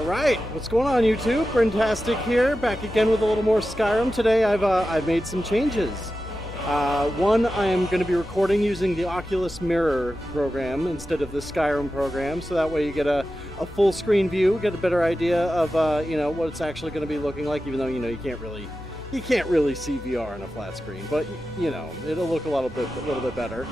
Alright, what's going on YouTube? Brentastic here, back again with a little more Skyrim. Today I've made some changes. One, I am going to be recording using the Oculus mirror program instead of the Skyrim program, so that way you get a full screen view, get a better idea of you know, what it's actually going to be looking like, even though you know you can't really see VR on a flat screen, but you know, it'll look a little bit better.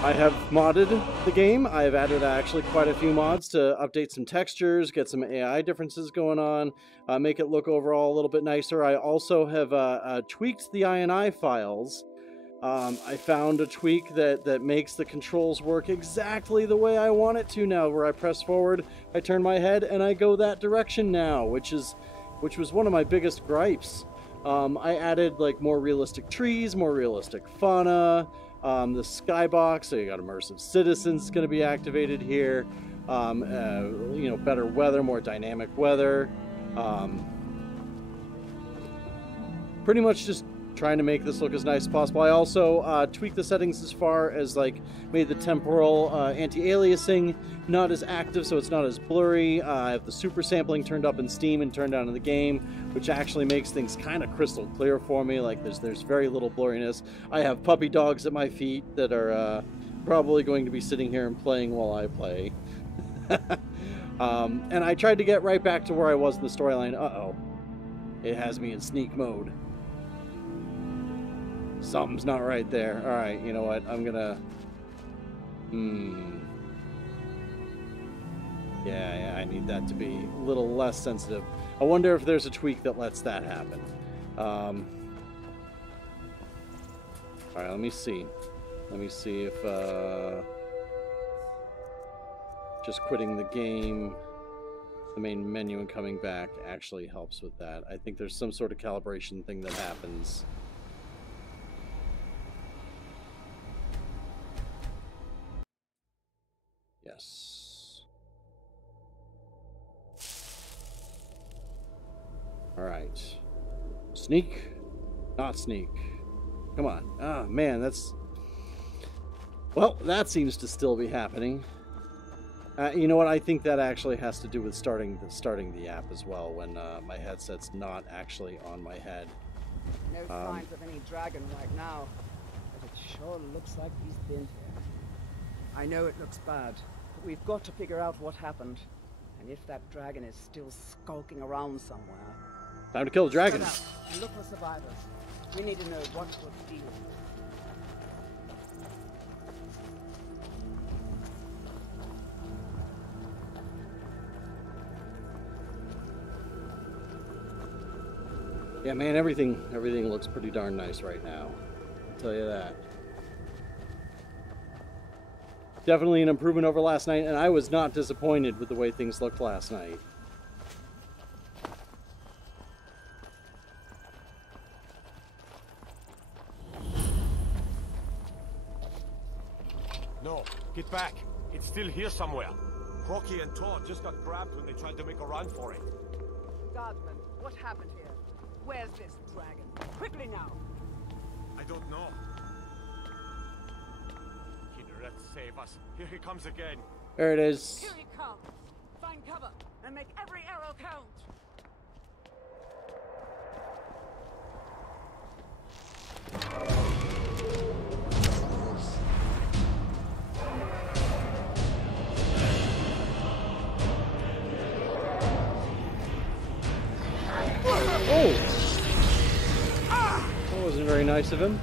I have modded the game. I have added actually quite a few mods to update some textures, get some AI differences going on, make it look overall a little bit nicer. I also have tweaked the INI files. I found a tweak that makes the controls work exactly the way I want it to now, where I press forward, I turn my head, and I go that direction now, which was one of my biggest gripes. I added like more realistic trees, more realistic fauna, the skybox, so you got immersive citizens going to be activated here, you know, better weather, more dynamic weather, pretty much just trying to make this look as nice as possible. I also tweaked the settings as far as like made the temporal anti-aliasing not as active, so it's not as blurry. I have the super sampling turned up in Steam and turned down in the game, which actually makes things kind of crystal clear for me. Like there's very little blurriness. I have puppy dogs at my feet that are probably going to be sitting here and playing while I play. And I tried to get right back to where I was in the storyline. Uh-oh. It has me in sneak mode. Something's not right there. Alright, you know what? I'm gonna... Yeah, I need that to be a little less sensitive. I wonder if there's a tweak that lets that happen. Alright, let me see. Let me see if... just quitting the game, the main menu, and coming back actually helps with that. I think there's some sort of calibration thing that happens. Yes. All right. Sneak, not sneak. Come on. Ah, man, that's... Well, that seems to still be happening. You know what? I think that actually has to do with starting the app as well, when my headset's not actually on my head. No signs of any dragon right now, but it sure looks like he's been here. I know it looks bad, but we've got to figure out what happened, and if that dragon is still skulking around somewhere. Time to kill the dragon. Set out and look for survivors. We need to know what we're dealing with. Yeah, man, everything looks pretty darn nice right now. I'll tell you that. Definitely an improvement over last night, and I was not disappointed with the way things looked last night. No, get back. It's still here somewhere. Crocky and Todd just got grabbed when they tried to make a run for it. Guardsman, what happened here? Where's this dragon? Quickly now! I don't know. Kinneret, save us. Here he comes again. There it is. Here he comes! Find cover and make every arrow count! Oh! That wasn't very nice of him.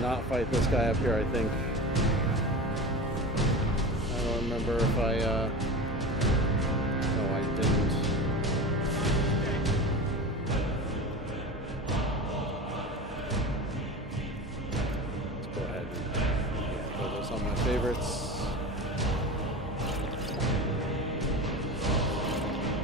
Not fight this guy up here, I think. I don't remember if I, no, I didn't.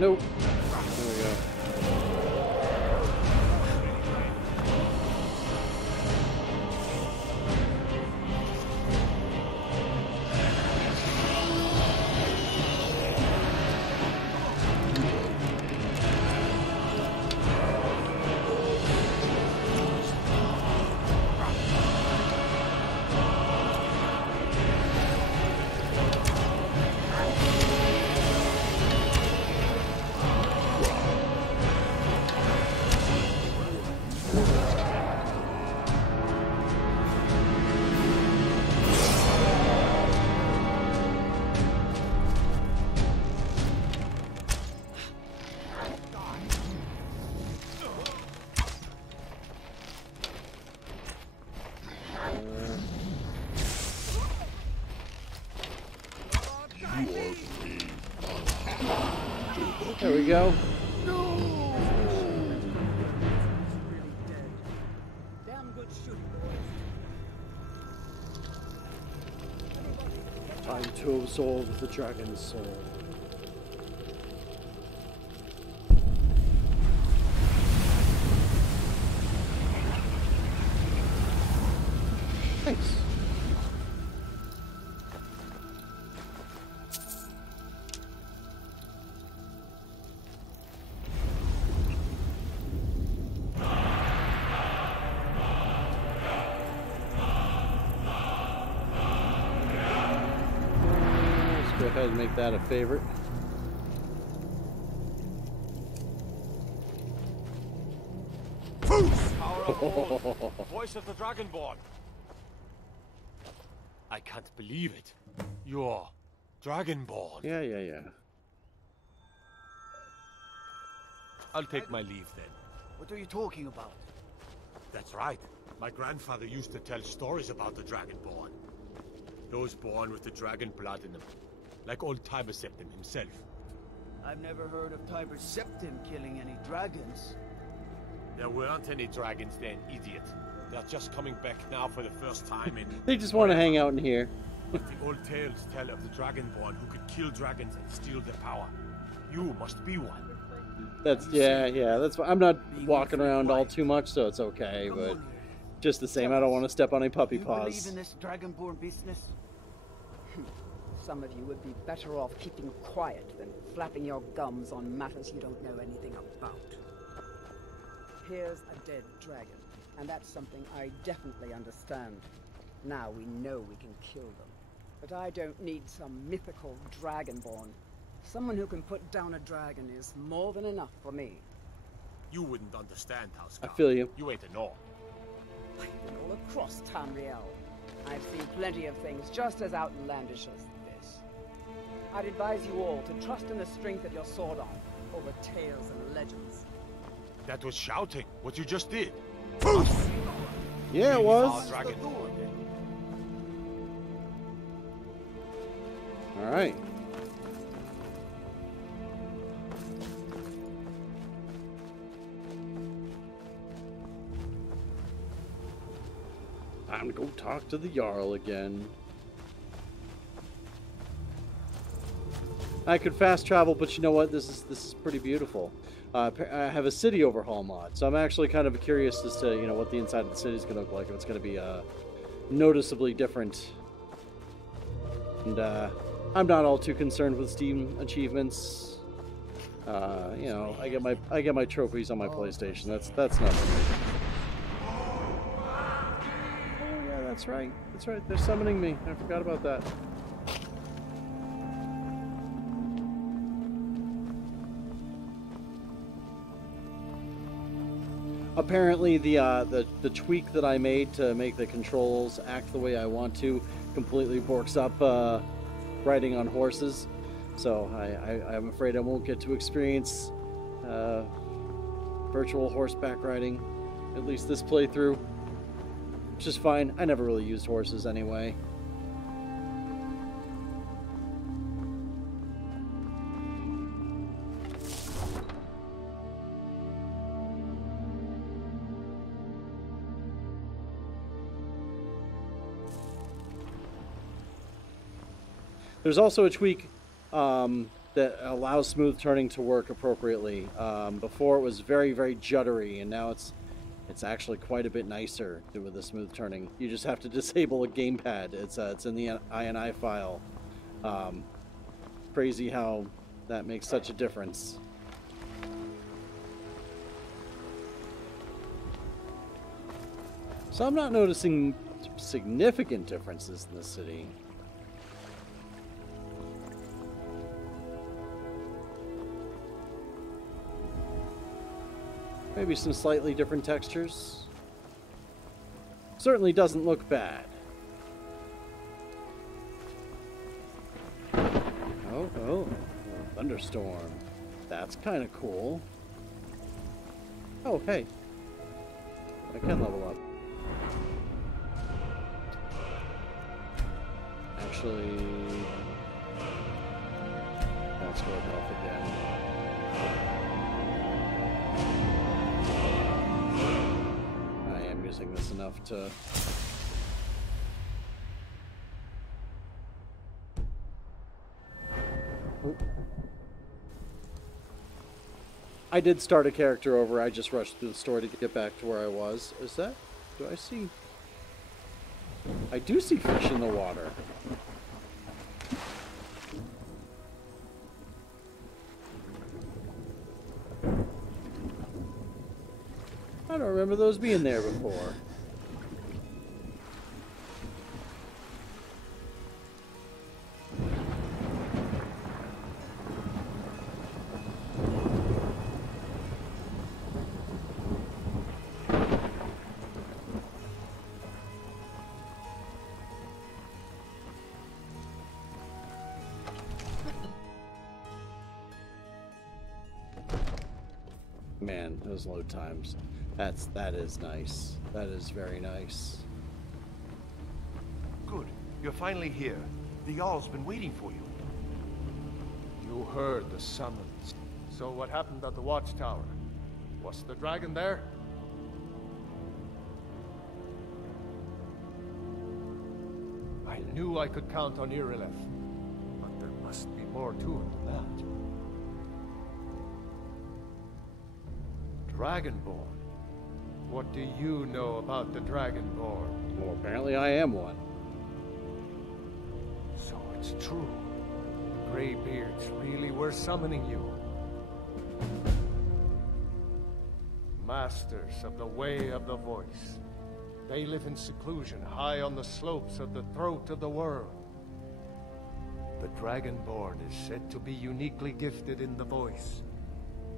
Nope. There we go. There we go. Damn good shooting. Time to absorb the dragon's soul. Nice. Go ahead and make that a favorite. Power of old. Voice of the Dragonborn. I can't believe it. You're Dragonborn. Yeah. I'll take my leave then. What are you talking about? That's right. My grandfather used to tell stories about the Dragonborn. Those born with the dragon blood in them. Like old Tiber Septim himself. I've never heard of Tiber Septim killing any dragons. There weren't any dragons then, idiot. They're just coming back now for the first time in... They just want to hang out in here. But the old tales tell of the Dragonborn who could kill dragons and steal their power. You must be one. That's that's fine. I'm not walking around all too much, so it's okay, but just the same, I don't want to step on any puppy You believe paws. in this Dragonborn business? Some of you would be better off keeping quiet than flapping your gums on matters you don't know anything about. Here's a dead dragon, and that's something I definitely understand. Now we know we can kill them. But I don't need some mythical Dragonborn. Someone who can put down a dragon is more than enough for me. You wouldn't understand, House. I feel you. You ain't a Nord. I've been all across Tamriel. I've seen plenty of things just as outlandish as this. I'd advise you all to trust in the strength of your sword arm over tales and legends. That was shouting, what you just did. Yeah, it was. Dragonborn. All right. Time to go talk to the Jarl again. I could fast travel, but you know what? This is pretty beautiful. I have a city overhaul mod, so I'm actually kind of curious as to what the inside of the city is going to look like. If it's going to be noticeably different. And I'm not all too concerned with Steam achievements. I get my trophies on my PlayStation. That's nothing. Oh yeah, that's right. That's right. They're summoning me. I forgot about that. Apparently, the tweak that I made to make the controls act the way I want to completely borks up riding on horses. So I'm afraid I won't get to experience virtual horseback riding, at least this playthrough. Which is fine. I never really used horses anyway. There's also a tweak that that allows smooth turning to work appropriately. Before it was very, very juddery, and now it's actually quite a bit nicer with the smooth turning. You just have to disable a gamepad. It's in the INI file. Crazy how that makes such a difference. So I'm not noticing significant differences in the city. Maybe some slightly different textures. Certainly doesn't look bad. Oh, thunderstorm. That's kind of cool. Oh, hey. I can level up. Actually, let's go off again. I am using this enough to... Ooh. I did start a character over. I just rushed through the story to get back to where I was. Is that... Do I see... I do see fish in the water. I don't remember those being there before. Man, those load times. That is nice. That is very nice. Good. You're finally here. The Jarl's been waiting for you. You heard the summons. So what happened at the watchtower? Was the dragon there? I knew I could count on Irileth, but there must be more to it than that. Dragonborn. What do you know about the Dragonborn? Well, apparently I am one. So it's true. The Greybeards really were summoning you. Masters of the Way of the Voice. They live in seclusion, high on the slopes of the throat of the world. The Dragonborn is said to be uniquely gifted in the voice.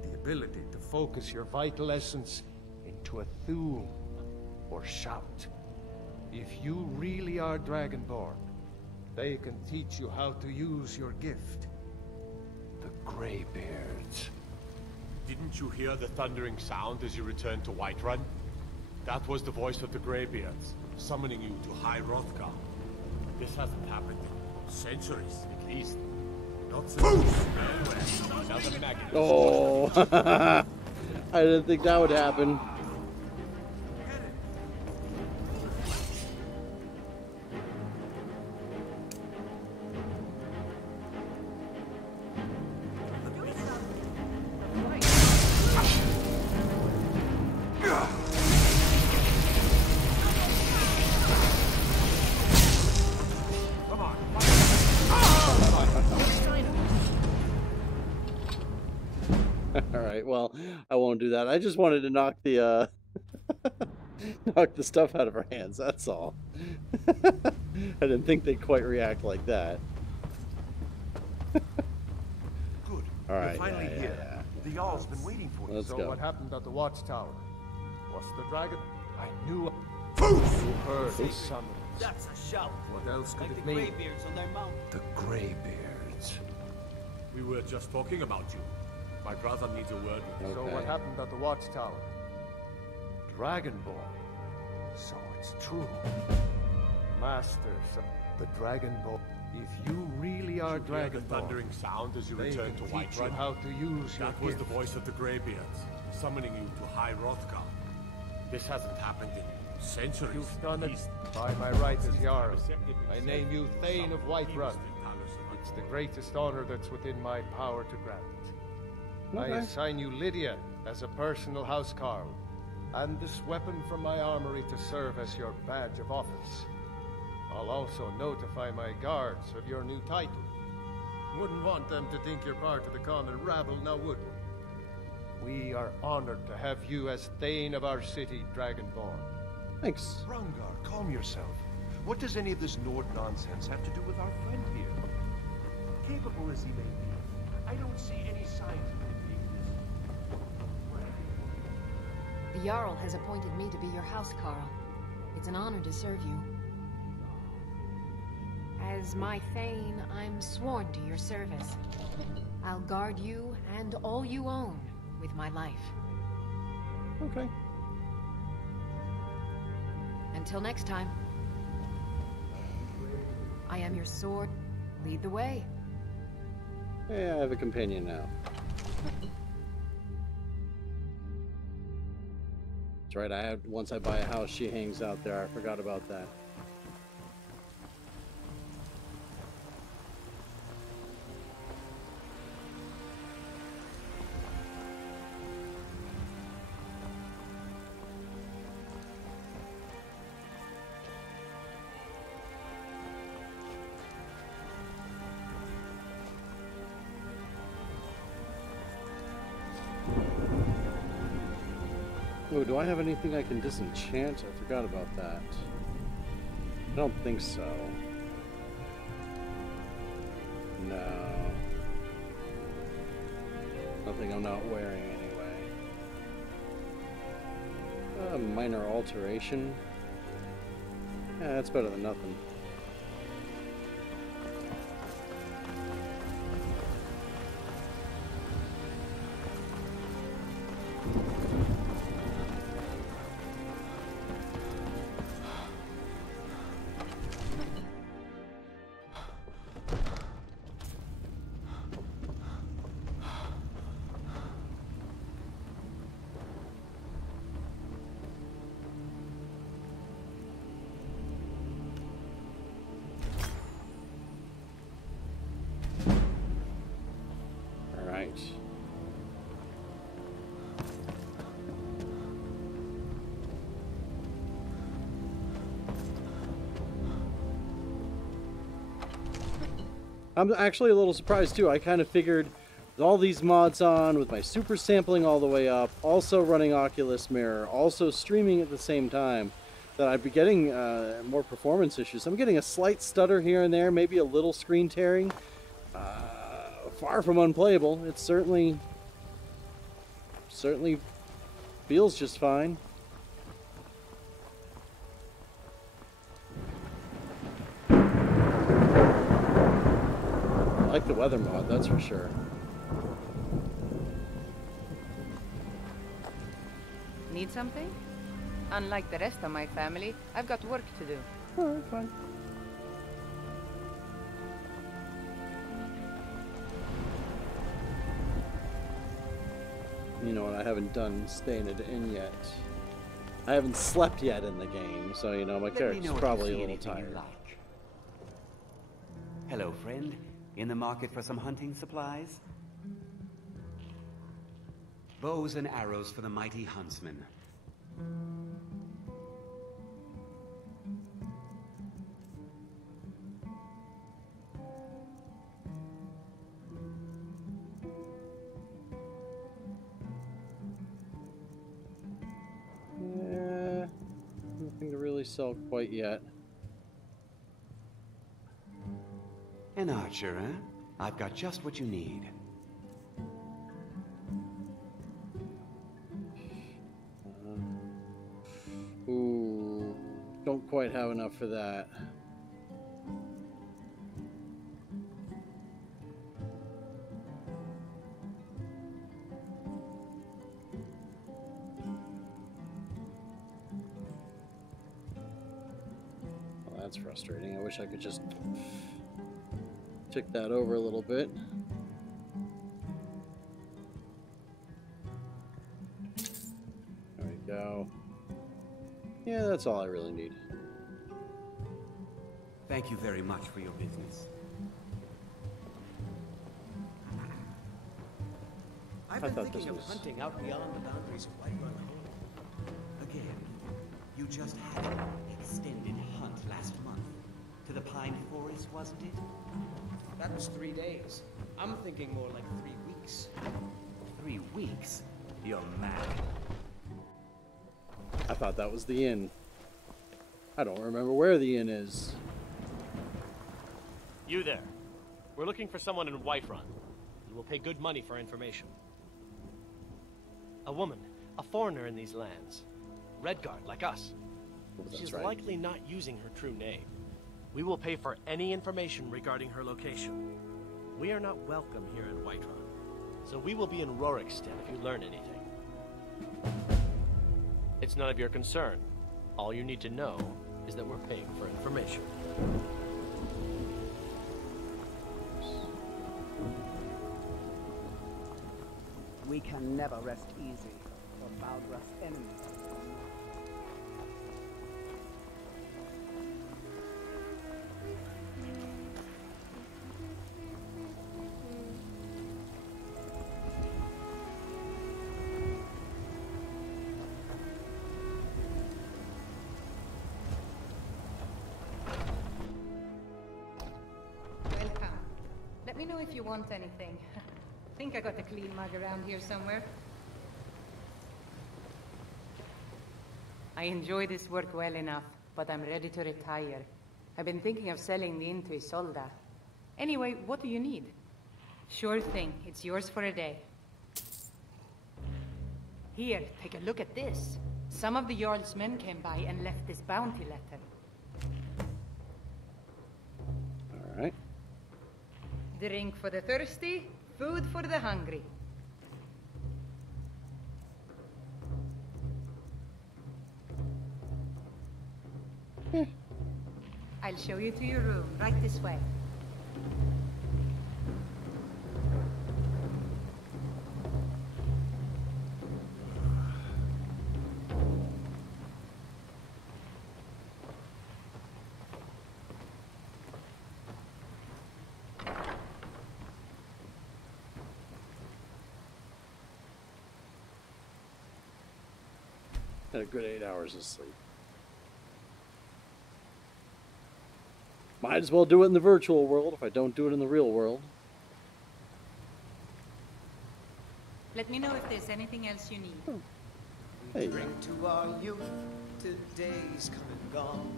The ability to focus your vital essence into a thum, or shout. If you really are Dragonborn, they can teach you how to use your gift. The Greybeards. Didn't you hear the thundering sound as you returned to Whiterun? That was the voice of the Greybeards, summoning you to High Hrothgar. This hasn't happened in centuries, at least. Not since another maggot. Oh, I didn't think that would happen. Well, I won't do that. I just wanted to knock the knock the stuff out of her hands. That's all. I didn't think they'd quite react like that. Good. All right. You're finally here. Yeah. The Jarl's been waiting for you. Let's So go. what happened at the watchtower? Was the dragon? I knew. Poof! You heard the summons. That's a shout. What else could Like it the mean? Greybeards on their mount. The Greybeards. We were just talking about you. My brother needs a word with you. So what happened at the watchtower? Dragonborn. So it's true. Masters of the Dragonborn. If you really are Did you hear the Dragonborn, thundering sound as you they returned to can teach you Whiterun? how to use your That was the gift. voice of the Greybeards, summoning you to High Hrothgar. This hasn't happened in centuries. You've done at it least. by my right as Jarl. I name you Thane of Whiterun. The It's the greatest honor that's within my power to grant. Okay. I assign you Lydia as a personal housecarl, and this weapon from my armory to serve as your badge of office. I'll also notify my guards of your new title. Wouldn't want them to think you're part of the common rabble, now would we? We are honored to have you as Thane of our city, Dragonborn. Thanks. Rungar, calm yourself. What does any of this Nord nonsense have to do with our friend here? Capable as he may be, I don't see any signs of him being this. The Jarl has appointed me to be your housecarl. It's an honor to serve you. As my Thane, I'm sworn to your service. I'll guard you and all you own with my life. Okay. Until next time. I am your sword. Lead the way. Yeah, I have a companion now. That's right, once I buy a house, she hangs out there. I forgot about that. Oh, do I have anything I can disenchant? I forgot about that. I don't think so. No. Nothing I'm not wearing anyway. Minor alteration. Yeah, that's better than nothing. I'm actually a little surprised too. I kind of figured with all these mods on, with my super sampling all the way up, also running Oculus Mirror, also streaming at the same time, that I'd be getting more performance issues. I'm getting a slight stutter here and there, maybe a little screen tearing. Far from unplayable. It certainly feels just fine. I like the weather mod, that's for sure. Need something? Unlike the rest of my family, I've got work to do. Alright, fine. You know what, I haven't done staying it in yet. I haven't slept yet in the game, so you know, my character's probably a little tired. Like. Hello, friend. In the market for some hunting supplies? Bows and arrows for the mighty huntsman. Yeah, nothing to really sell quite yet. An archer, eh? I've got just what you need. Ooh, don't quite have enough for that. Well, that's frustrating. I wish I could just tick that over a little bit. There we go. Yeah, that's all I really need. Thank you very much for your business. I've I been thought thinking this of was... hunting out beyond the boundaries of Whiterun. Again, you just had an extended hunt last month. To the Pine Forest, wasn't it? That was 3 days. I'm thinking more like 3 weeks. 3 weeks? You're mad. I thought that was the inn. I don't remember where the inn is. You there. We're looking for someone in Whiterun. You will pay good money for information. A woman, a foreigner in these lands. Redguard, like us. She's likely not using her true name. We will pay for any information regarding her location. We are not welcome here in Whiterun, so we will be in Rorikstead if you learn anything. It's none of your concern. All you need to know is that we're paying for information. We can never rest easy, for Baldra's enemies. Welcome. Let me know if you want anything. I think I got a clean mug around here somewhere. I enjoy this work well enough, but I'm ready to retire. I've been thinking of selling the inn to Isolda. Anyway, what do you need? Sure thing. It's yours for a day. Here, take a look at this. Some of the Jarl's men came by and left this bounty letter. All right. Drink for the thirsty, food for the hungry. I'll show you to your room, right this way. Had a good 8 hours of sleep. Might as well do it in the virtual world if I don't do it in the real world. Let me know if there's anything else you need. Hey. Drink to our youth, today's come and gone.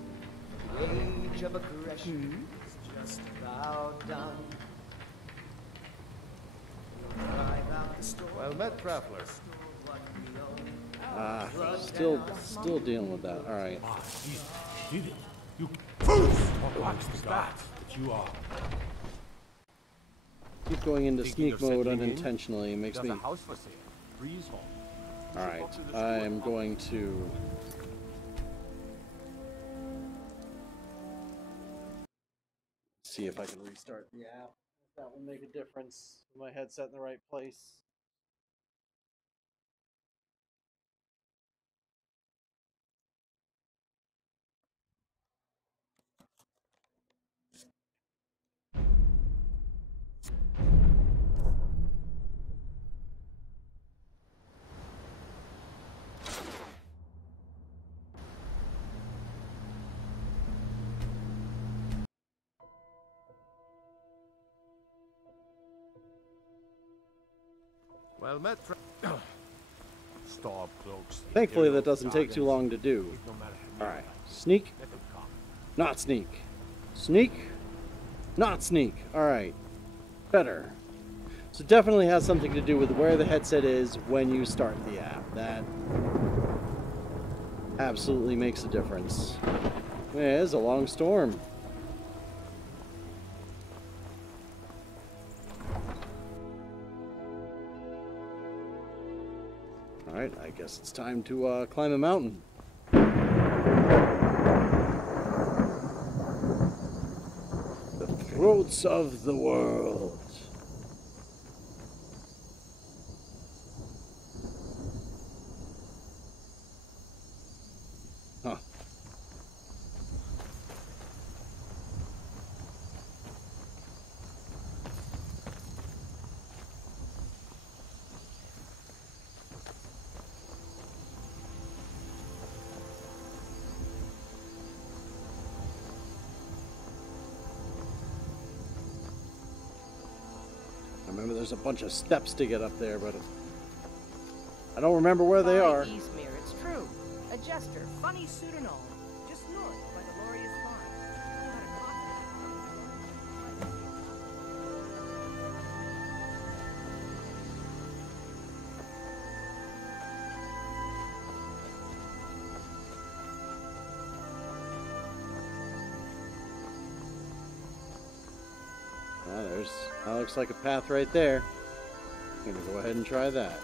The age of aggression is just about done. We'll drive out the storm. Well met, traveler. Still dealing with that. All right. You did it. You watch the gods that you are. Keep going into Thinking sneak of mode settling in? unintentionally. It makes There's me. a house for sale. Freeze home. All right. I'm going to. See if I can restart the app. That will make a difference. My headset in the right place. Well met, Storm cloaks. Thankfully, that doesn't take too long to do. No matter how All right. Sneak. let them come. Not sneak. Sneak. Not sneak. All right. Better. So definitely has something to do with where the headset is when you start the app. That absolutely makes a difference. Yeah, it's a long storm. All right, I guess it's time to climb a mountain. The throats of the world. Huh. remember there's a bunch of steps to get up there, but I don't remember where they are. Eastmere, it's true. A jester, funny suit and all. Just north by the Loria's farm. That looks like a path right there. I'm gonna go ahead and try that.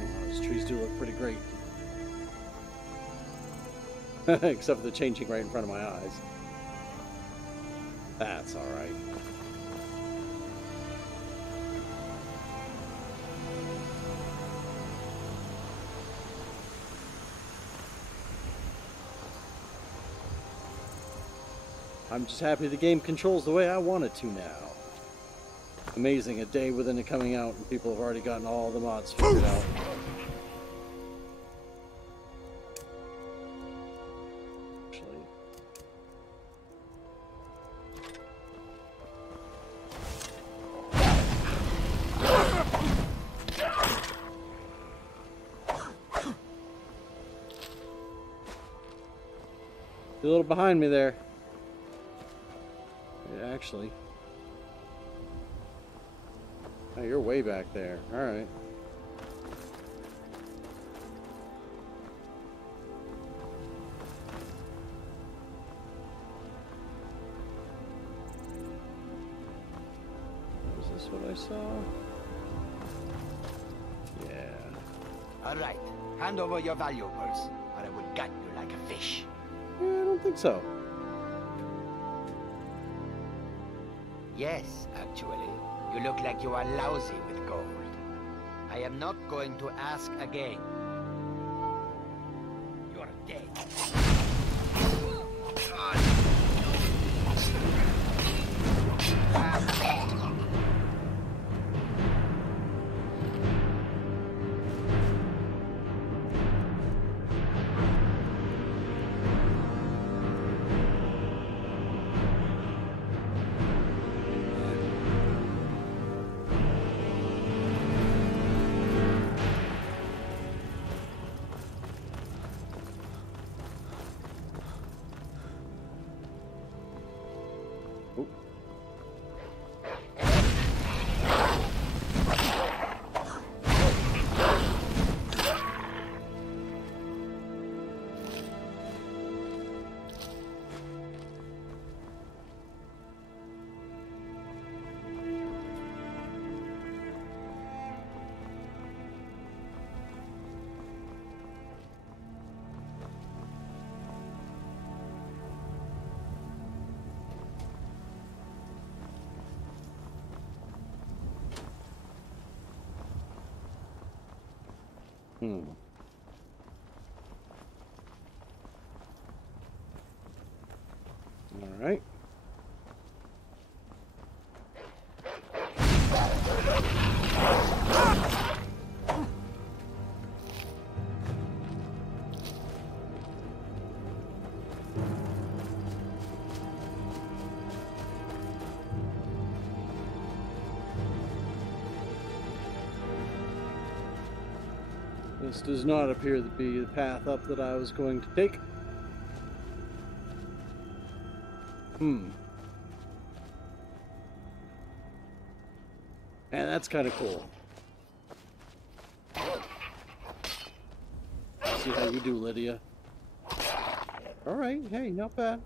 Oh, those trees do look pretty great. Except for the changing right in front of my eyes. That's alright. I'm just happy the game controls the way I want it to now. Amazing, a day within it coming out and people have already gotten all the mods figured out. Actually. You're a little behind me there. Actually. Oh, you're way back there. Alright. Was this what I saw? Yeah. Alright, hand over your valuables, or I would gut you like a fish. Yeah, I don't think so. Yes, actually. You look like you are lousy with gold. I am not going to ask again. You're dead. All right. This does not appear to be the path up that I was going to take. And that's kind of cool. See how you do, Lydia. Alright, hey, not bad.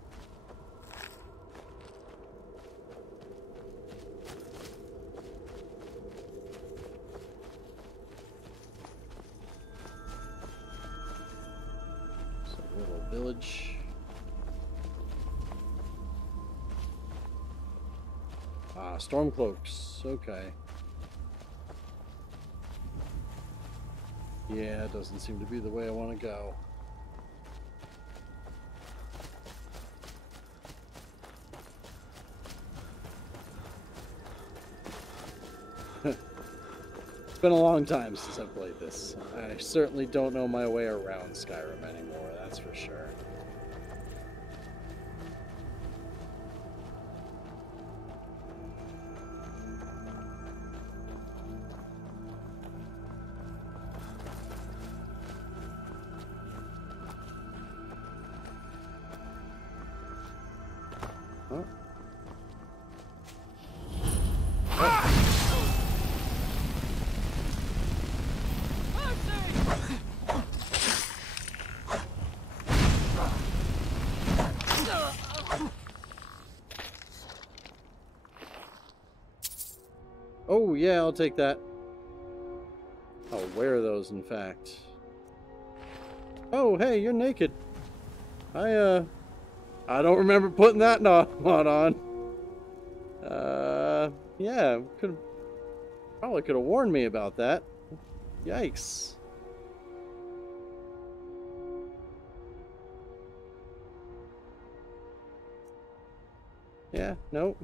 It's a little village. Ah, Stormcloaks. Okay. Yeah, it doesn't seem to be the way I want to go. been a long time since I've played this. I certainly don't know my way around Skyrim anymore, that's for sure. Huh? Oh, yeah, I'll take that. I'll wear those, in fact. Oh, hey, you're naked. I don't remember putting that mod on. Yeah, probably could have warned me about that. Yikes. Yeah, nope.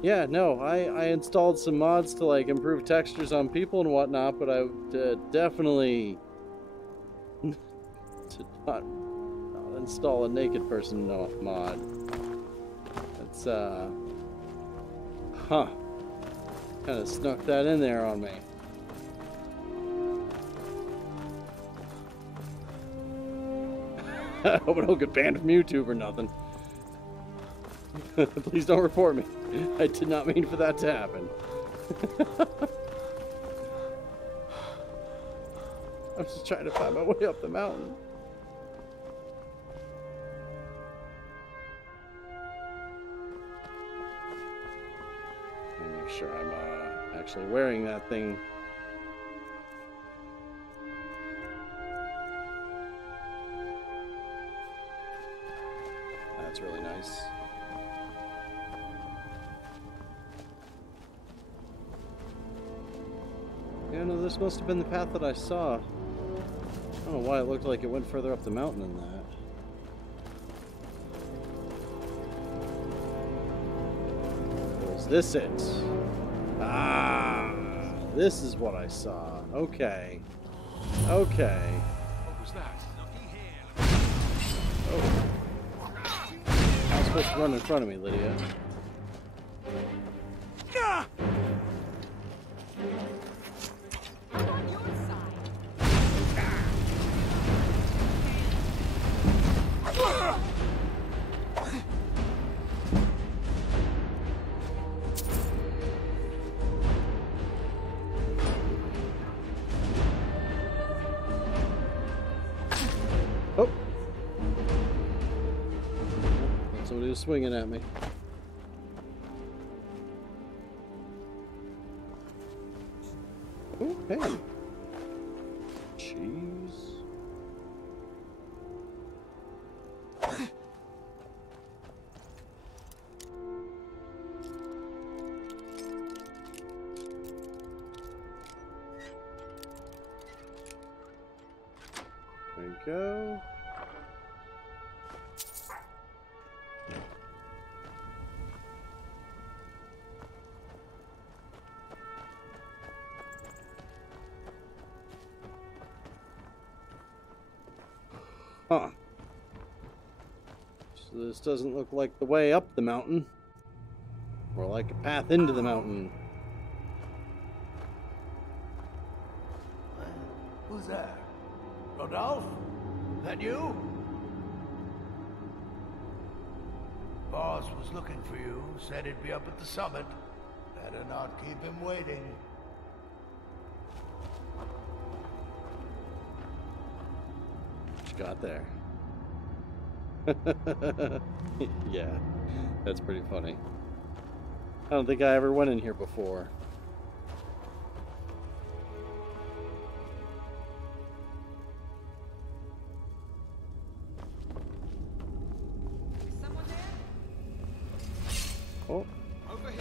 Yeah, no, I installed some mods to like improve textures on people and whatnot, but I definitely did not install a naked person mod. It's kind of snuck that in there on me. I hope I don't get banned from YouTube or nothing. Please don't report me. I did not mean for that to happen. I was just trying to find my way up the mountain. Let me make sure I'm actually wearing that thing. That's really nice. Yeah, no, this must have been the path that I saw. I don't know why it looked like it went further up the mountain than that. Or is this it? Ah, this is what I saw. Okay. Okay. What was that? Oh. I was supposed to run in front of me, Lydia. Oh! Somebody was swinging at me. Oh, hey! Cheese. There you go. Huh. So this doesn't look like the way up the mountain. More like a path into the mountain. Who's that? Rodolphe? That you? Boss was looking for you. Said he'd be up at the summit. Better not keep him waiting. What you got there? Yeah, that's pretty funny. I don't think I ever went in here before. Oh. Over here.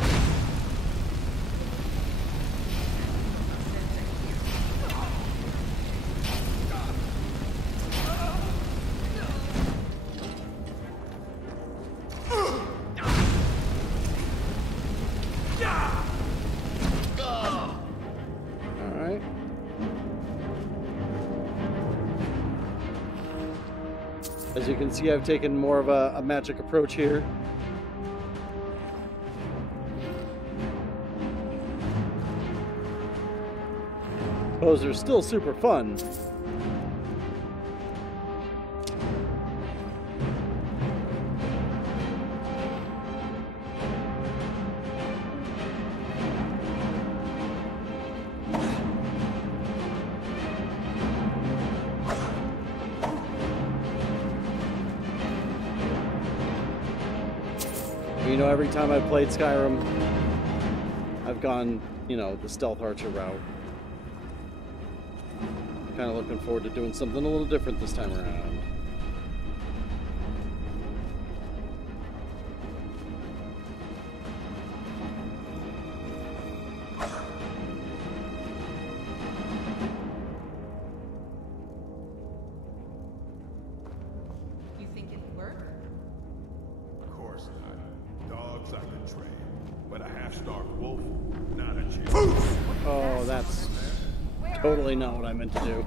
As you can see, I've taken more of a magic approach here. Those are still super fun. You know, every time I've played Skyrim, I've gone, you know, the stealth archer route. Kind of looking forward to doing something a little different this time around. You think it'll work? Of course not. Dogs I could train, but a half-starved wolf, not a chance. Oh, that's totally not what I meant to do.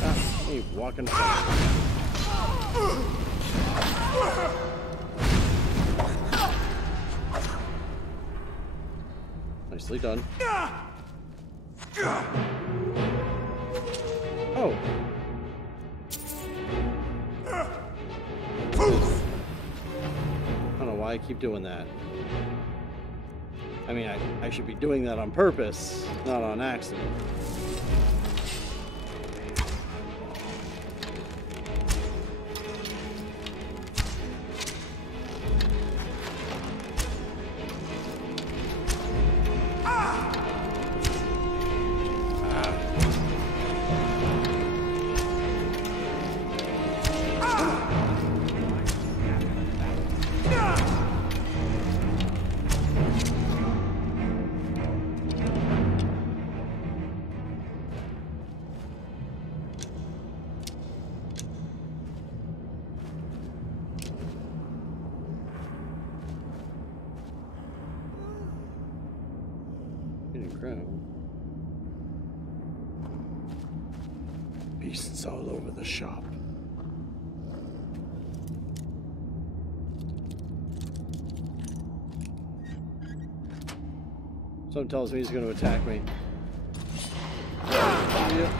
Ah, hey, walking fast. Nicely done. Oh. I don't know why I keep doing that. I mean, I should be doing that on purpose, not on accident. Beasts all over the shop. Something tells me he's going to attack me. Yep.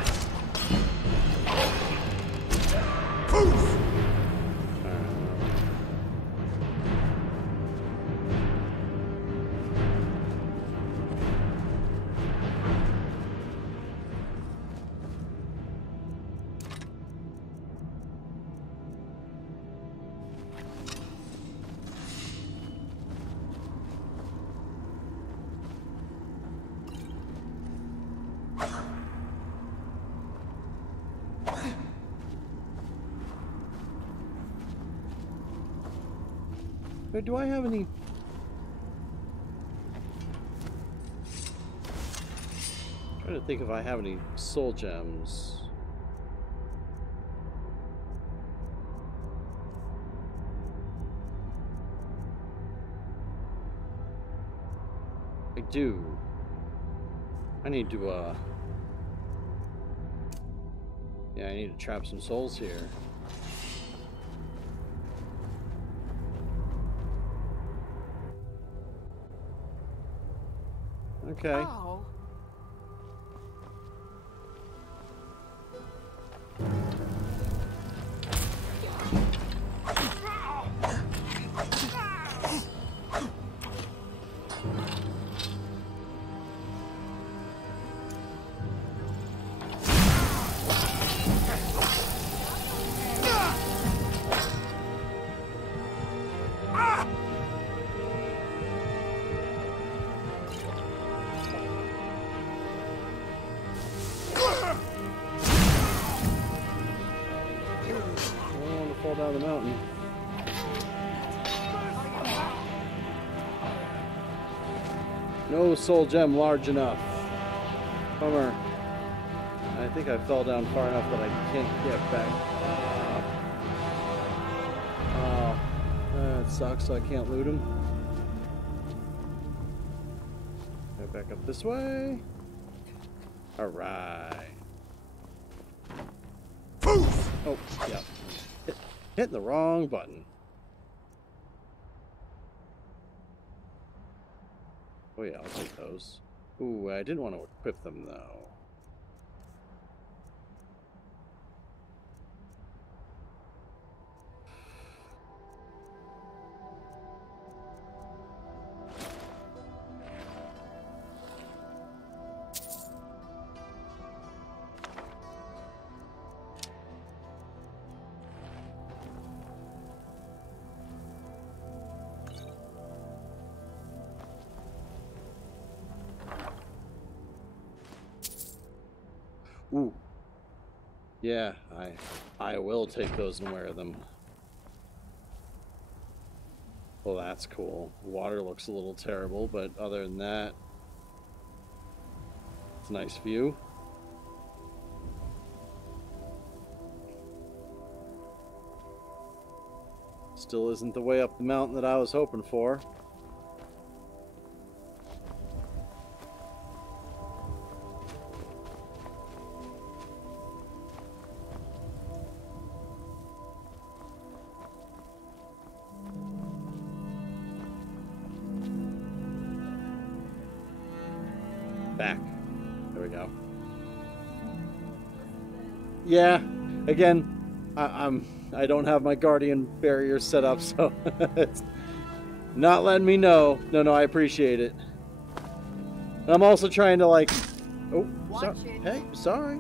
Do I have any? I'm trying to think if I have any soul gems. I do. I need to yeah, I need to trap some souls here. Okay. Oh. Down the mountain. No soul gem large enough. Bummer. I think I fell down far enough that I can't get back up. Oh, that sucks. So I can't loot him. Go back up this way. All right. Oh, yeah. Hitting the wrong button. Oh yeah, I'll take those. Ooh, I didn't want to equip them though. Ooh. Yeah, I will take those and wear them. Well, that's cool. Water looks a little terrible, but other than that, it's a nice view. Still isn't the way up the mountain that I was hoping for. Back. There we go. Yeah, again, I don't have my guardian barrier set up, so it's not letting me know. No, I appreciate it. And I'm also trying to like, hey, sorry.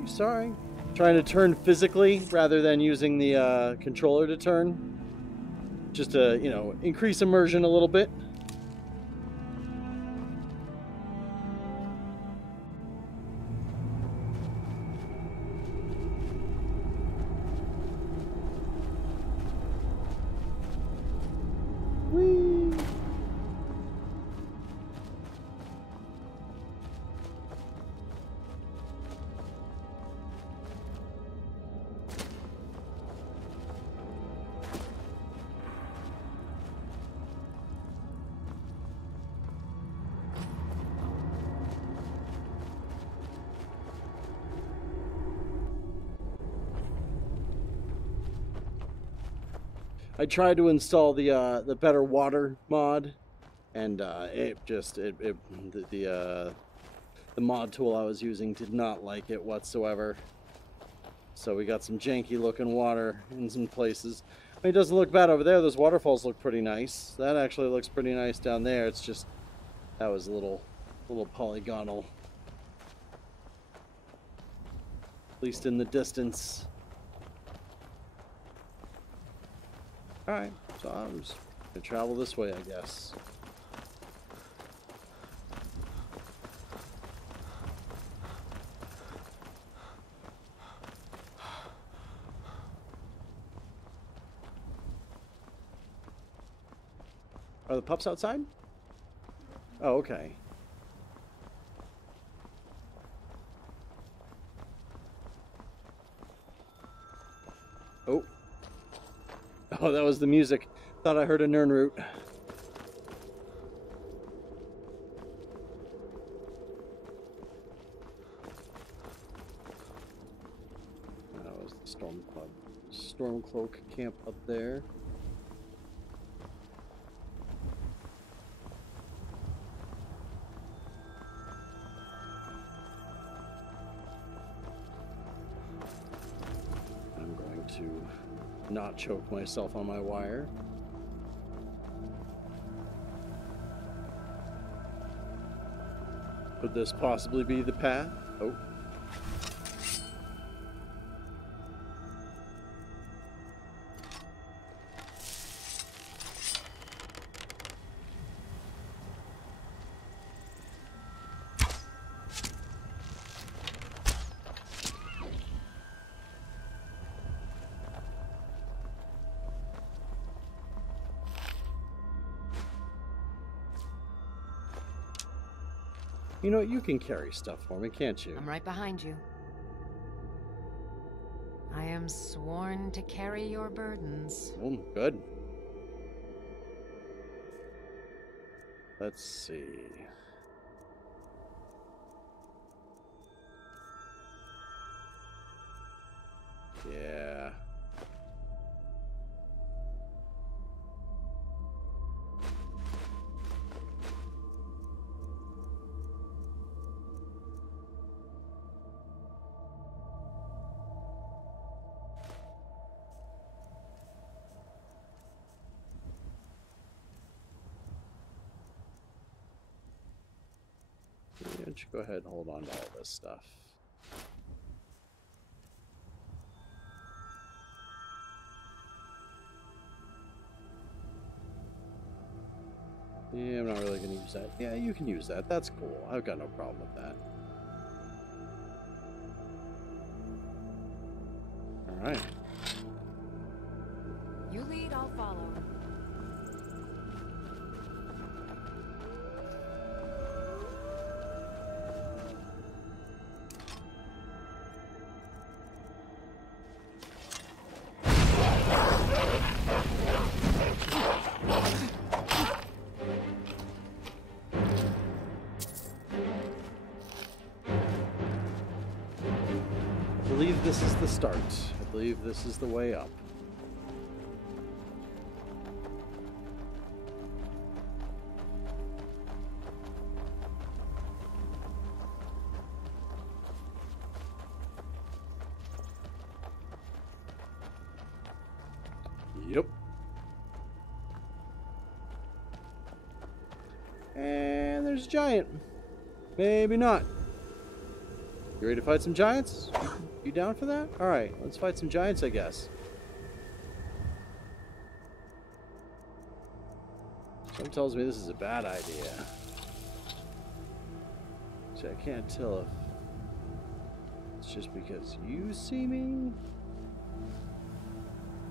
Trying to turn physically rather than using the controller to turn, just to, you know, increase immersion a little bit. I tried to install the better water mod, and the mod tool I was using did not like it whatsoever. So we got some janky looking water in some places. I mean, it doesn't look bad over there. Those waterfalls look pretty nice. That actually looks pretty nice down there. It's just that was a little polygonal, at least in the distance. Alright, so I'm just gonna travel this way, I guess. Are the pups outside? Oh, okay. Oh. Oh, that was the music. Thought I heard a Nirnroot. That was the Stormcloak camp up there. I'm going to not choke myself on my wire. Could this possibly be the path? Oh. You know, you can carry stuff for me, can't you? I'm right behind you. I am sworn to carry your burdens. Oh, good. Let's see. Yeah. don't you go ahead and hold on to all this stuff. Yeah, I'm not really going to use that. Yeah, you can use that. That's cool. I've got no problem with that. Alright. You lead, I'll follow. I believe this is the start. I believe this is the way up. Yep. And there's a giant. Maybe not. You ready to fight some giants? You down for that? Alright, let's fight some giants, I guess. Something tells me this is a bad idea. See, I can't tell if it's just because you see me.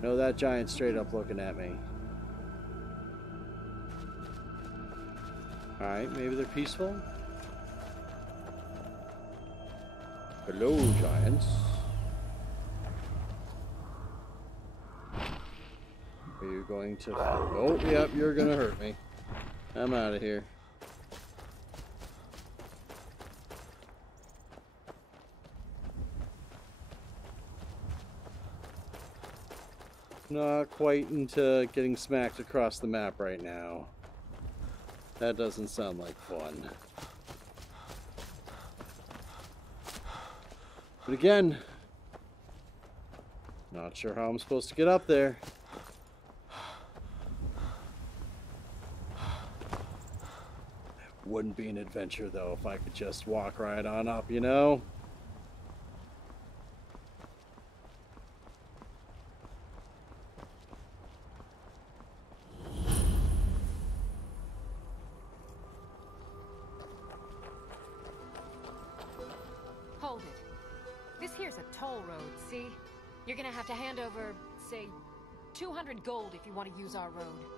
No, that giant's straight up looking at me. Alright, maybe they're peaceful. Hello, giants. Are you going to... Oh, yep, you're going to hurt me. I'm out of here. Not quite into getting smacked across the map right now. That doesn't sound like fun. But again, not sure how I'm supposed to get up there. Wouldn't be an adventure though if I could just walk right on up, you know? Hold it. This here's a toll road, see? You're gonna have to hand over, say, 200 gold if you want to use our road.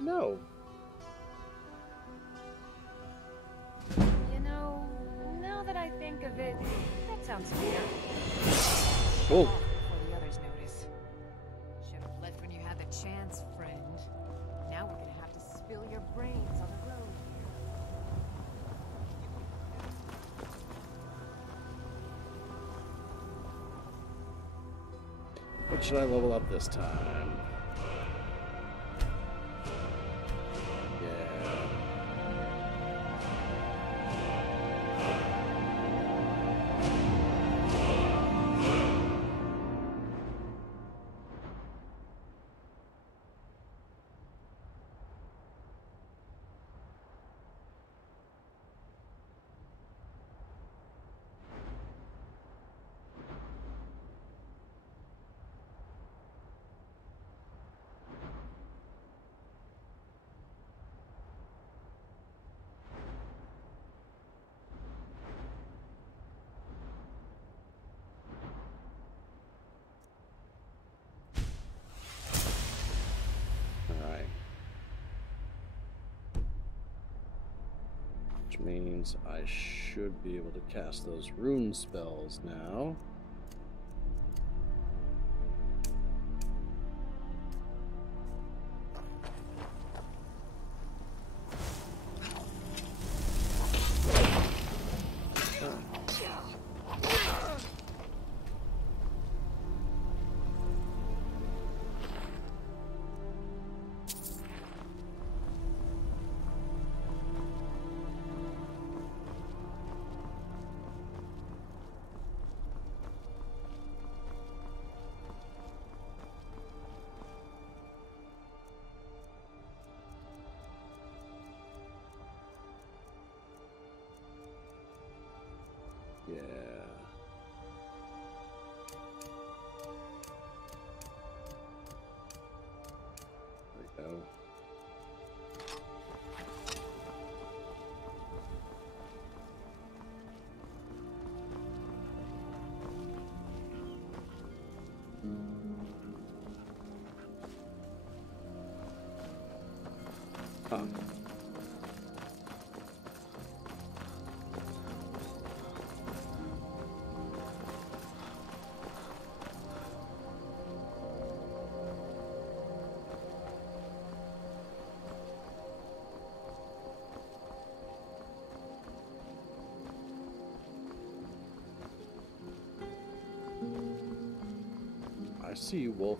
No. You know, now that I think of it, that sounds fair. Cool. Before the others notice. Should have left when you had the chance, friend. Now we're gonna have to spill your brains on the road here. What should I level up this time? Which means I should be able to cast those rune spells now. Huh. I see you, wolf.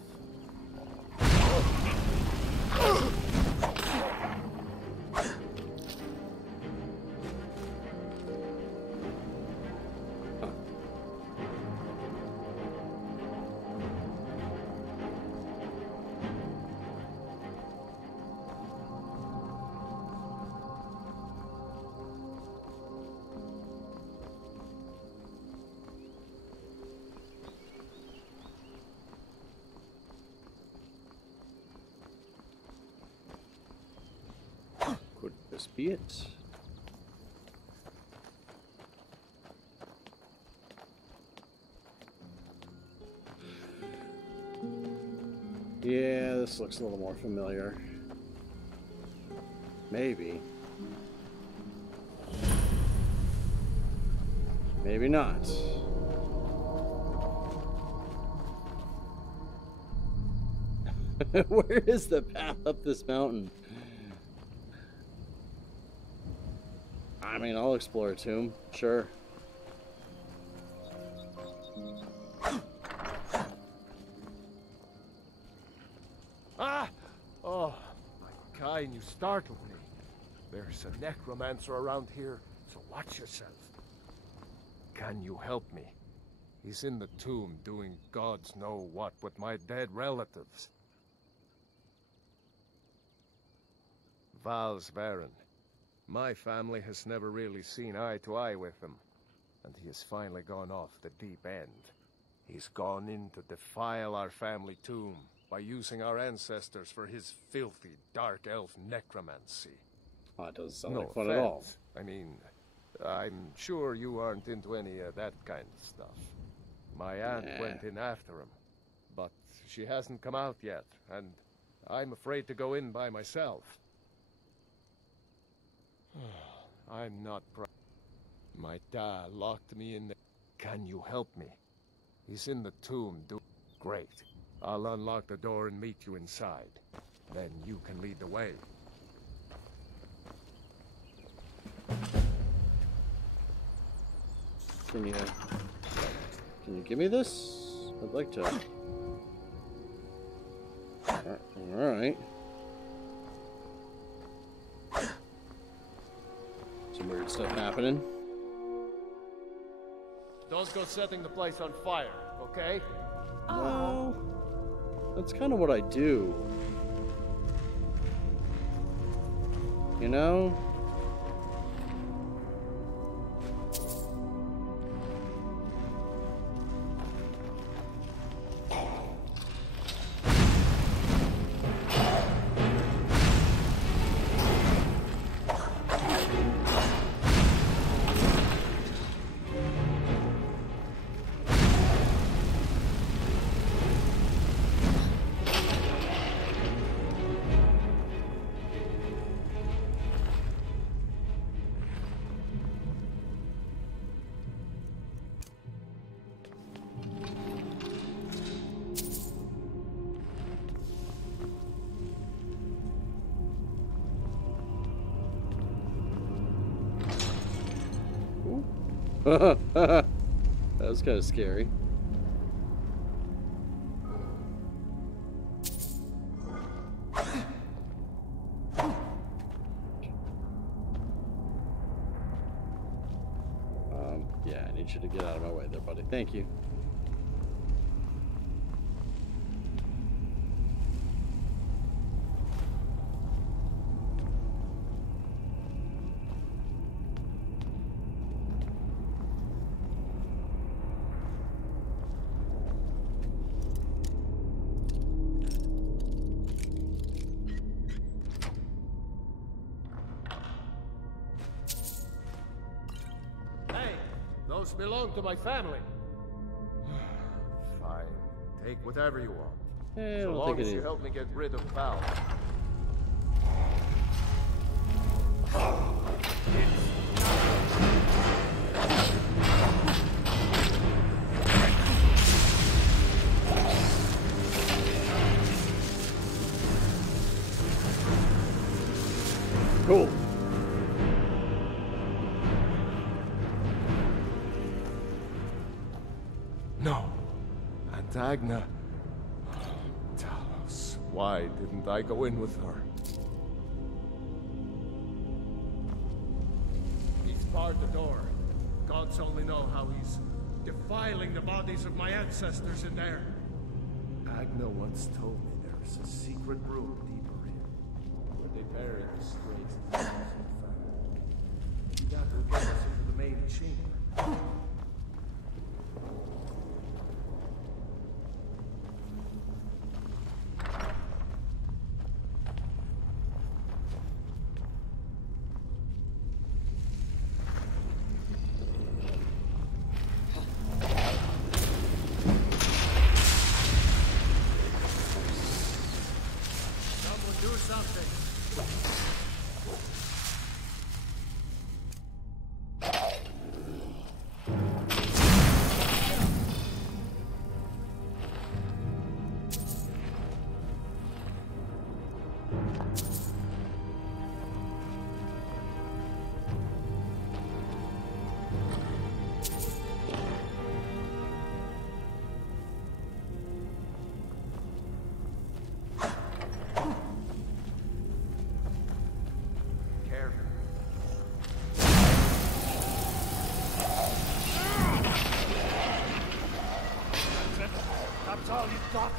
Could this be it? Yeah, this looks a little more familiar. Maybe. Maybe not. Where is the path up this mountain? I mean, I'll explore a tomb, sure. Ah! Oh, my kind, you startled me. There's a necromancer around here, so watch yourself. Can you help me? He's in the tomb doing gods know what with my dead relatives. Val's Baron. My family has never really seen eye to eye with him, and he has finally gone off the deep end. He's gone in to defile our family tomb by using our ancestors for his filthy dark elf necromancy. Oh, it doesn't sound No like fun at all. offense. I mean, I'm sure you aren't into any of that kind of stuff. My aunt went in after him, but she hasn't come out yet, and I'm afraid to go in by myself. I'm not proud. My dad locked me in there. Can you help me? He's in the tomb. Great. I'll unlock the door and meet you inside. Then you can lead the way. Can you give me this? I'd like to. All right. Some weird stuff happening. Don't go setting the place on fire, okay? No. That's kind of what I do. You know? That was kind of scary. Yeah, I need you to get out of my way there, buddy. Thank you. Those belong to my family. Fine. Take whatever you want. I So don't long think as it you is. help me get rid of Val. Cool. No. And Agna. Talos. Why didn't I go in with her? He's barred the door. Gods only know how he's defiling the bodies of my ancestors in there. Agna once told me there's a secret room deeper in, where they bury the strays of the family. That will get us into the main chamber. That's all you've got?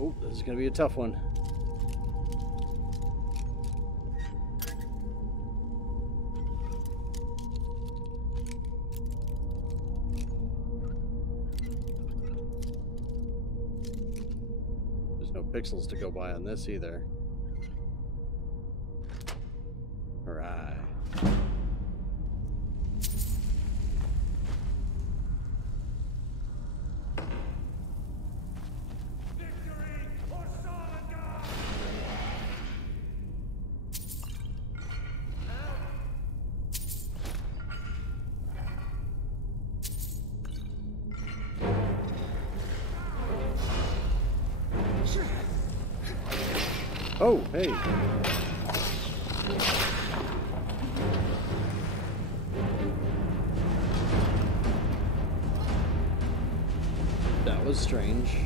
Oh, this is going to be a tough one. There's no pixels to go by on this either. All right. Oh, hey. That was strange.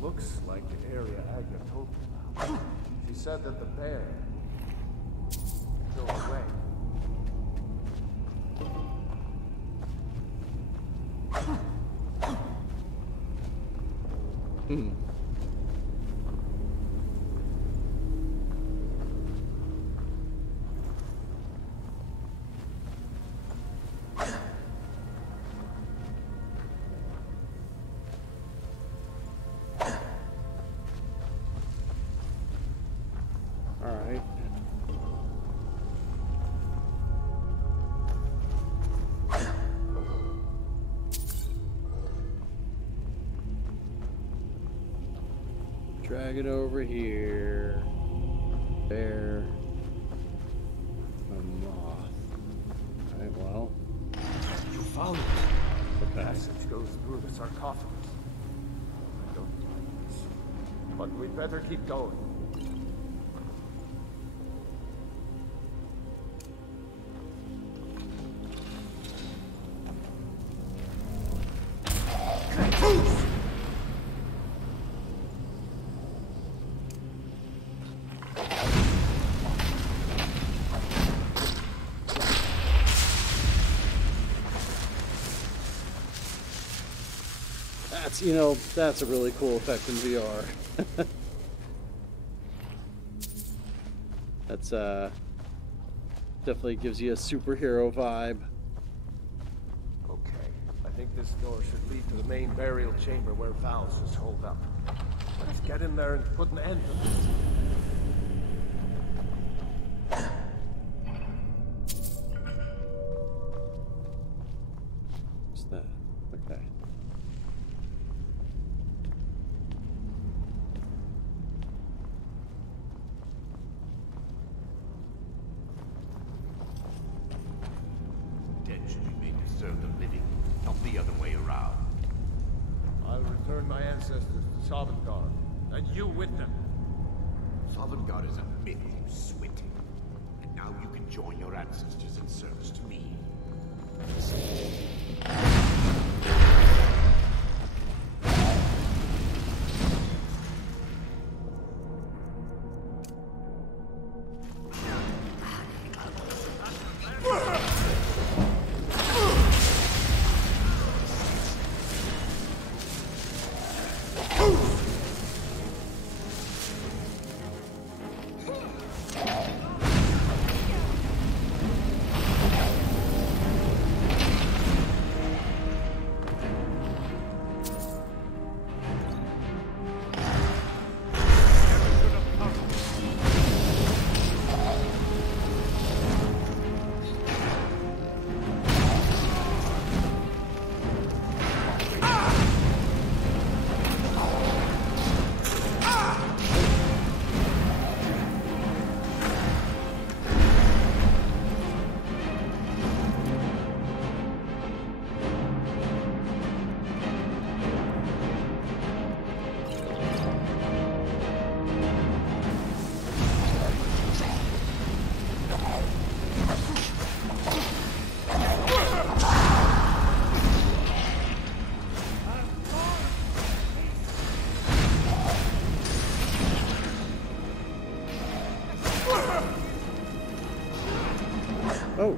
Looks like the area Agna told me about. She said that the bear go away. Dragon over here. Bear. A moth. Alright, well. You found it. The passage goes through the sarcophagus. I don't like this. But we'd better keep going. You know, that's a really cool effect in VR. That's definitely gives you a superhero vibe. Okay, I think this door should lead to the main burial chamber where Val's is holed up. Let's get in there and put an end to this. What's that? Okay. My ancestors to Sovngarde, and you with them. Sovngarde is a myth, you swit. And now you can join your ancestors in service to me. Oh.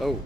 Oh.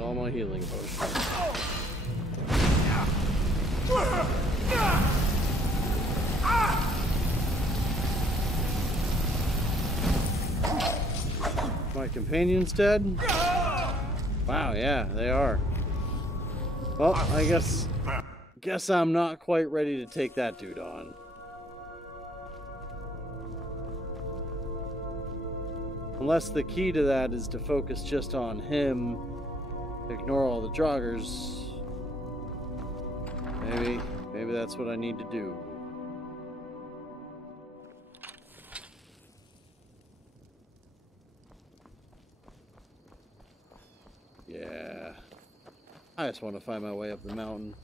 All my healing potions. My companion's dead? Wow, yeah, they are. Well, I guess I'm not quite ready to take that dude on. Unless the key to that is to focus just on him, ignore all the joggers, Maybe that's what I need to do. Yeah. I just want to find my way up the mountain.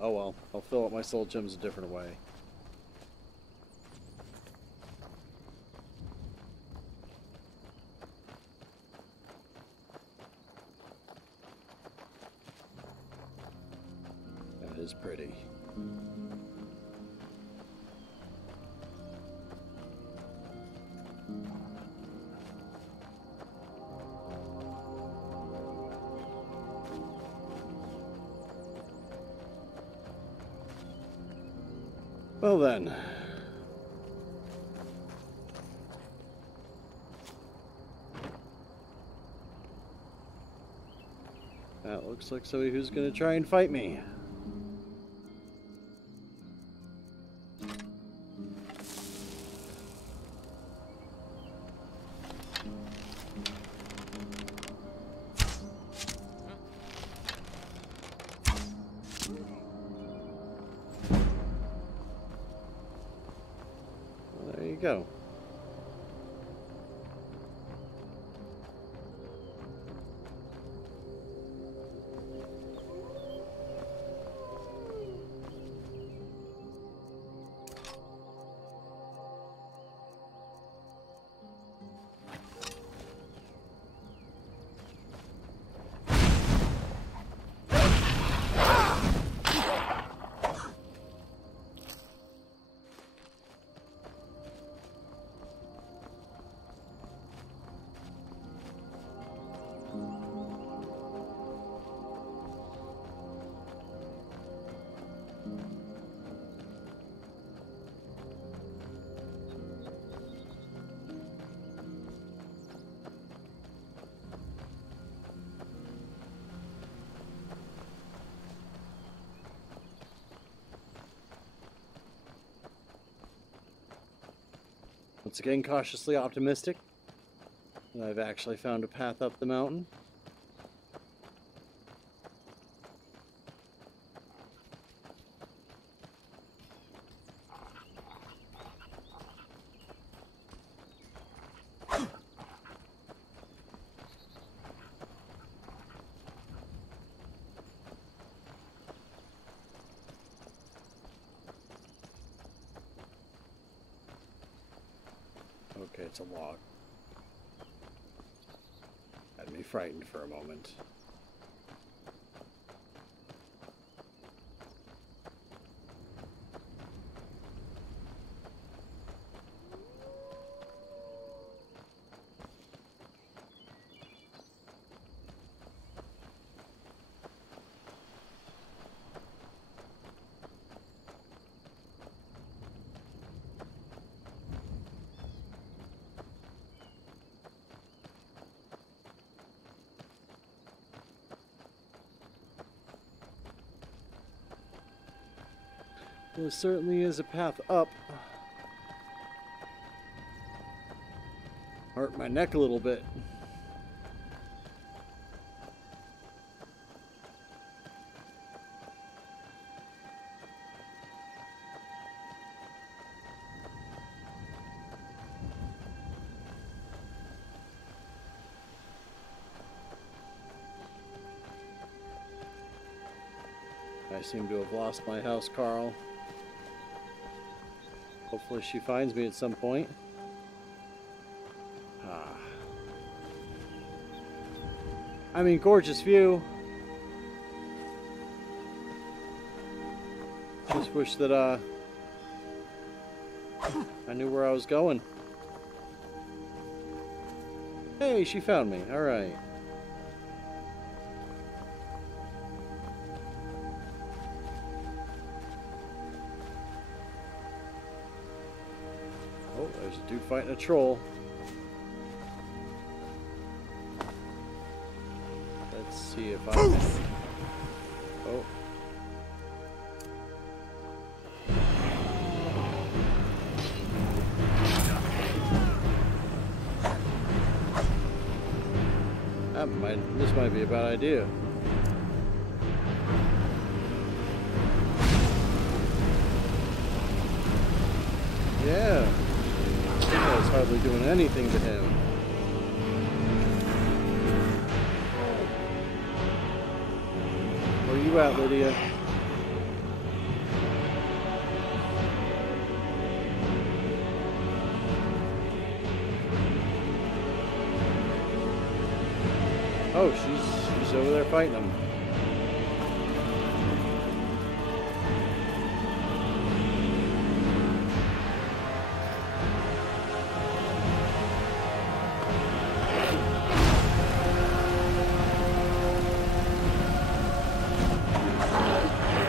Oh well, I'll fill up my soul gems a different way. That is pretty. Well then. That looks like somebody who's going to try and fight me. There you go. Once again, cautiously optimistic that I've actually found a path up the mountain. Okay, it's a log. Had me frightened for a moment. There certainly is a path up. Hurt my neck a little bit. I seem to have lost my house, Carl. Hopefully she finds me at some point. I mean, gorgeous view. Just wish that I knew where I was going. Hey, she found me. All right. Oh, there's a dude fighting a troll. Let's see if I can... Oh. This might be a bad idea. Yeah. I was hardly doing anything to him. Where you at, Lydia? Oh, she's over there fighting them.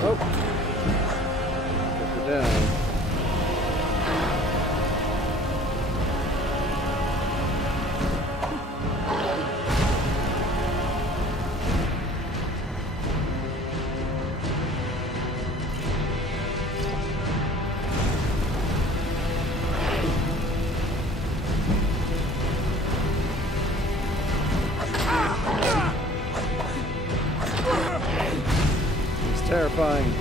Oh, put her down. Terrifying.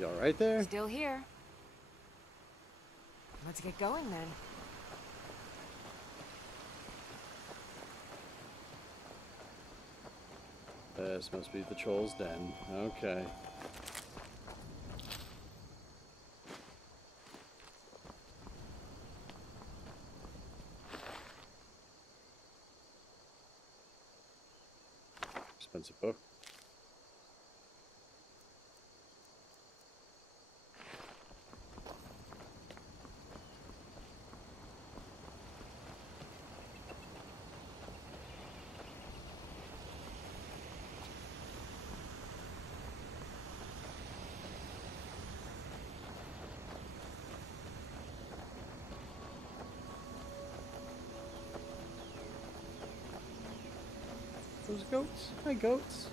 You all right there? Still here. Let's get going then. This must be the troll's den. Okay. Expensive book. Those goats? Hi, goats.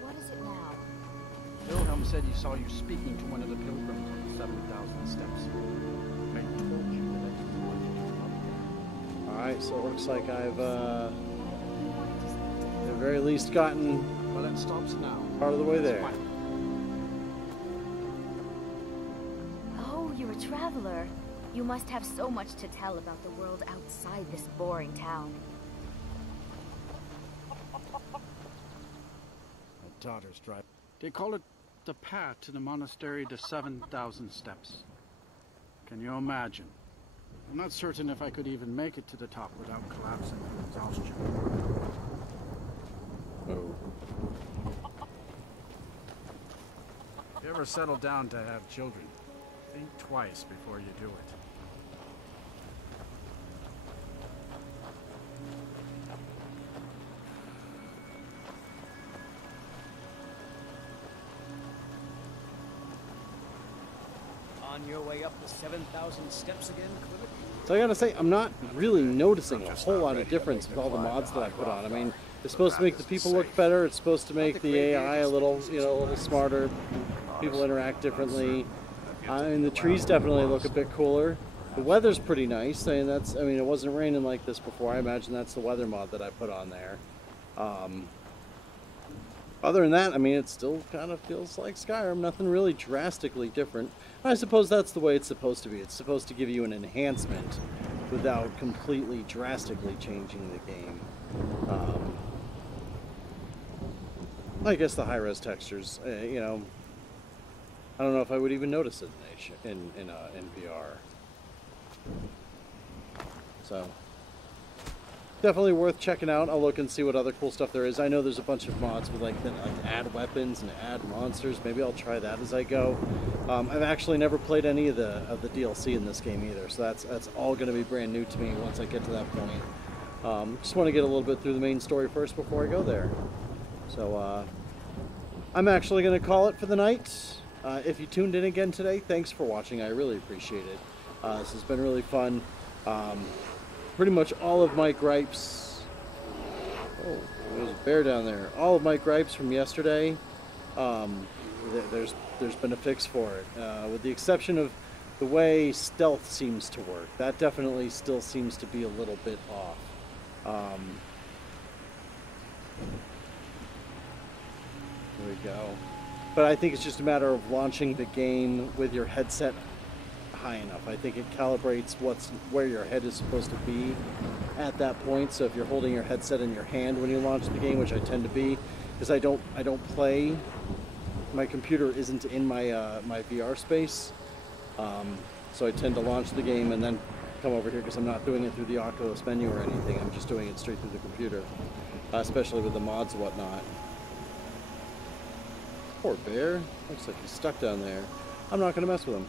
What is it now? Wilhelm said he saw you speaking to one of the pilgrims on the 7,000 steps. I told you that. Alright, so it looks like I've, at the very least gotten well, that stops now. Part of the way there. Oh, you're a traveler. You must have so much to tell about the world outside this boring town. My daughter's driving. They call it the path to the monastery to 7,000 steps. Can you imagine? I'm not certain if I could even make it to the top without collapsing from exhaustion. Oh. If you ever settle down to have children, think twice before you do it. On your way up the 7,000 steps again, Quillet? So I gotta say, I'm not really noticing a whole lot of difference with all the mods that I put on. I mean, it's supposed to make the people look better. It's supposed to make the AI a little, you know, a little smarter. People interact differently. I mean, the trees definitely look a bit cooler. The weather's pretty nice. I mean, it wasn't raining like this before. I imagine that's the weather mod that I put on there. Other than that, I mean, it still kind of feels like Skyrim. Nothing really drastically different. I suppose that's the way it's supposed to be. It's supposed to give you an enhancement without completely drastically changing the game. I guess the high-res textures, you know, I don't know if I would even notice it in VR. So, definitely worth checking out. I'll look and see what other cool stuff there is. I know there's a bunch of mods with like add weapons and add monsters. Maybe I'll try that as I go. I've actually never played any of the DLC in this game either, so that's all going to be brand new to me once I get to that point. Just want to get a little bit through the main story first before I go there. So I'm actually going to call it for the night. If you tuned in again today, thanks for watching. I really appreciate it. This has been really fun. Pretty much all of my gripes... Oh, there's a bear down there. All of my gripes from yesterday, there's been a fix for it. With the exception of the way stealth seems to work. That definitely still seems to be a little bit off. There we go. But I think it's just a matter of launching the game with your headset high enough. I think it calibrates where your head is supposed to be at that point. So if you're holding your headset in your hand when you launch the game, which I tend to be, because I don't play. My computer isn't in my my VR space, so I tend to launch the game and then come over here because I'm not doing it through the Oculus menu or anything. I'm just doing it straight through the computer, especially with the mods and whatnot. Poor bear. Looks like he's stuck down there. I'm not going to mess with him.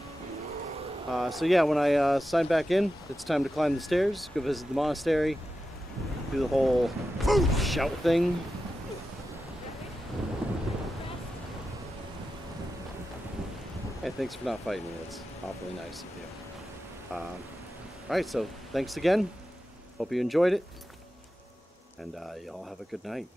So yeah, when I sign back in, it's time to climb the stairs, go visit the monastery, do the whole shout thing. Hey, thanks for not fighting me. That's awfully nice of you. Alright, so thanks again. Hope you enjoyed it. And y'all have a good night.